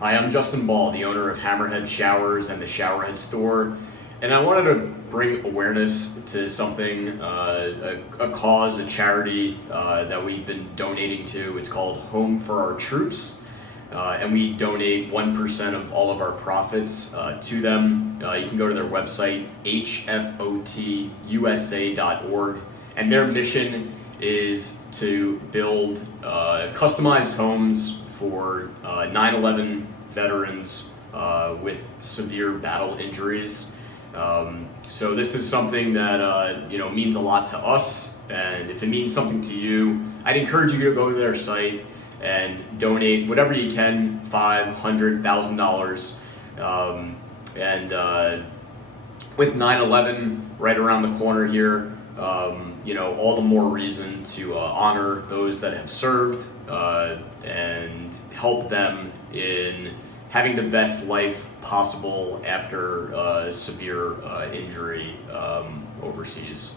Hi, I'm Justin Ball, the owner of Hammerhead Showers and the Showerhead Store, and I wanted to bring awareness to something, a cause, a charity that we've been donating to. It's called Home for Our Troops, and we donate 1% of all of our profits to them. You can go to their website, hfotusa.org, and their mission is to build customized homes for 9/11 veterans with severe battle injuries. So this is something that means a lot to us, and if it means something to you, I'd encourage you to go to their site and donate whatever you can, $500,000. With 9/11 right around the corner here, all the more reason to honor those that have served and help them in having the best life possible after severe injury overseas.